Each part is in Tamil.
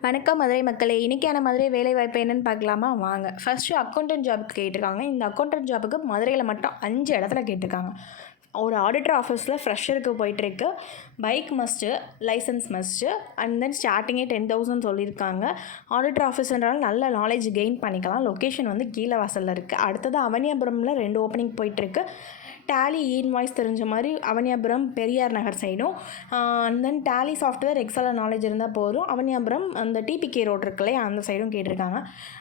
வணக்கம் மதுரை மக்களே. இன்றைக்கான மதுரை வேலைவாய்ப்பு என்னென்னு பார்க்கலாமா? வாங்க. ஃபஸ்ட்டு அக்கௌண்டன்ட் ஜாபுக்கு கேட்டிருக்காங்க. இந்த அக்கௌண்டன்ட் ஜாபுக்கு மதுரையில் மட்டும் அஞ்சு இடத்துல கேட்டிருக்காங்க. ஒரு ஆடிட்டர் ஆஃபீஸில் ஃப்ரெஷருக்கு போயிட்டுருக்கு. Bike must licence must and then ஸ்டார்டிங்கே டென் தௌசண்ட் சொல்லியிருக்காங்க. ஆடிட்டர் ஆஃபீஸ்ன்றனால நல்ல நாலேஜ் கெயின் பண்ணிக்கலாம். லொக்கேஷன் வந்து கீழே வாசலில் இருக்குது அடுத்தது அவனியாபுரமில் ரெண்டு ஓப்பனிங் போயிட்டுருக்கு. டேலி இன்வாய்ஸ் தெரிஞ்ச மாதிரி அவனியாபுரம் பெரியார் நகர் சைடும் அண்ட் தென் டேலி சாஃப்ட்வேர் எக்ஸலில் நாலேஜ் இருந்தால் போதும். அவனியாபுரம் அந்த டிபிகே ரோட் இருக்குல்லையா அந்த சைடும் கேட்டிருக்காங்க.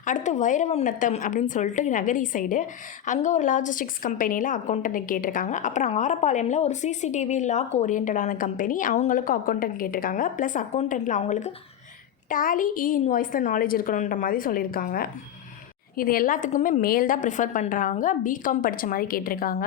அடுத்து வைரவம் நத்தம் அப்படின்னு சொல்லிட்டு நகரி சைடு அங்கே ஒரு லாஜிஸ்டிக்ஸ் கம்பெனியில் அக்கௌண்டன்ட் கேட்டிருக்காங்க. அப்புறம் ஆரப்பாளையமில் ஒரு சிசிடிவி லாக் ஓரியன்டான கம்பெனி அவங்களுக்கும் அக்கௌண்டன்ட் கேட்டிருக்காங்க. ப்ளஸ் அக்கௌண்டன்ட்டில் அவங்களுக்கு டேலி இ இன்வாய்ஸில் நாலேஜ் இருக்கணுன்ற மாதிரி சொல்லியிருக்காங்க. இது எல்லாத்துக்குமே மேல் தான் ப்ரிஃபர் பண்ணுறாங்க பிகாம் படித்த மாதிரி கேட்டிருக்காங்க.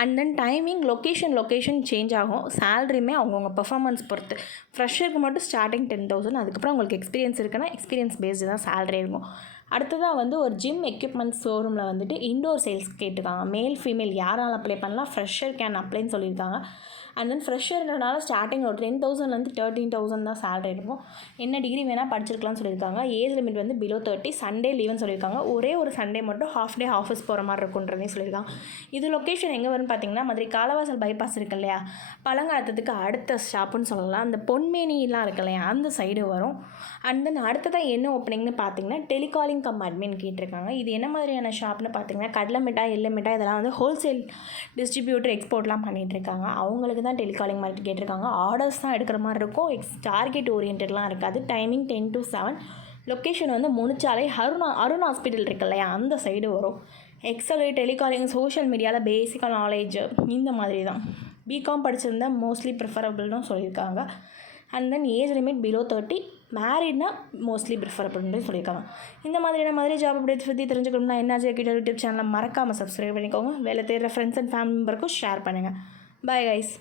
And then timing location location change ஆகும். சேலரியுமே அவங்கவுங்க பெர்ஃபார்மன்ஸ் பொறுத்து. ஃப்ரெஷ்ஷருக்கு மட்டும் ஸ்டார்டிங் டென் தௌசண்ட் அதுக்கப்புறம் உங்களுக்கு எக்ஸ்பீரியன்ஸ் இருக்குன்னா எக்ஸ்பீரியன்ஸ் பேஸ்டு தான் சேலரி இருக்கும். அடுத்ததாக வந்து ஒரு ஜிம் எக்யூப்மெண்ட்ஸ் ஷோரூமில் வந்துட்டு இண்டோர் சேல்ஸ் கேட்டுருக்காங்க. மேல் ஃபீமேல் யாரால் அப்ளை பண்ணலாம்? ஃப்ரெஷர் கேன் அப்ளைன்னு சொல்லியிருக்காங்க. அண்ட் தென் ஃப்ரெஷர்னால ஸ்டார்டிங் ஒரு டென் தௌசண்ட்லேருந்து தேர்ட்டின் தௌசண்ட் தான் சேலரி இருக்கும். என்ன டிகிரி வேணால் படிச்சிருக்கலாம்னு சொல்லியிருக்காங்க. ஏஜ் லிமிட் வந்து பிலோ தேர்ட்டி சண்டே லீவுன்னு சொல்லியிருக்காங்க. ஒரே ஒரு சண்டே மட்டும் ஹாஃப் டே ஆஃபீஸ் போகிற மாதிரி இருக்குன்றதையும் சொல்லியிருக்காங்க. இது லொக்கேஷன் எங்கே வரும்னு பார்த்தீங்கன்னா மதுரை காலவாசல் பைபாஸ் இருக்கு இல்லையா? பழங்காலத்துக்கு அடுத்த ஸ்டாப்புன்னு சொல்லலாம். அந்த பொன்மேனிலாம் இருக்கு இல்லையா? அந்த சைடு வரும். அண்ட் தென் அடுத்ததாக என்ன ஓப்பனிங்னு பார்த்தீங்கன்னா டெலிகாலிங் கம் அட்மின் கேட்டிருக்காங்க. இது என்ன மாதிரியான ஷாப்னு பார்த்தீங்கன்னா கடலை மிட்டாய் எள்ளு மிட்டாய் இதெல்லாம் வந்து ஹோல்சேல் டிஸ்ட்ரிபியூட்டர் எக்ஸ்போர்ட்லாம் பண்ணிகிட்டு இருக்காங்க அவங்களுக்கு தான் டெலிகாலிங் மாதிரி கேட்டிருக்காங்க. ஆர்டர்ஸ் தான் எடுக்கிற மாதிரி இருக்கும். எக்ஸ் டார்கெட் ஓரியன்டெட்லாம் இருக்காது. Timing ten to seven location வந்து முனிச்சாலே அருணா அருண் ஹாஸ்பிட்டல் இருக்கு இல்லையா? அந்த சைடு வரும். எக்ஸல் டெலிகாலிங் சோஷியல் மீடியாவில் பேசிக்காக நாலேஜ் இந்த மாதிரி தான். பிகாம் படிச்சிருந்தா மோஸ்ட்லி ப்ரிஃபரபிள்னு சொல்லியிருக்காங்க. And then age limit below thirty மேரிட்னா mostly ப்ரிஃபரபிள்னு சொல்லியிருக்காங்க. இந்த மாதிரியான மாதிரி ஜாப் அப்டேட்ஸ் பற்றி தெரிஞ்சுக்கணும்னா என்ன கிட்ட யூடியூப் சேனலை மறக்காமல் சப்ஸ்கிரைப் பண்ணிக்கோங்க. வேலை தேடுற ஃப்ரெண்ட்ஸ் அண்ட் ஃபேமிலி மெம்பருக்கும் ஷேர் பண்ணுங்கள் பாய் கைஸ்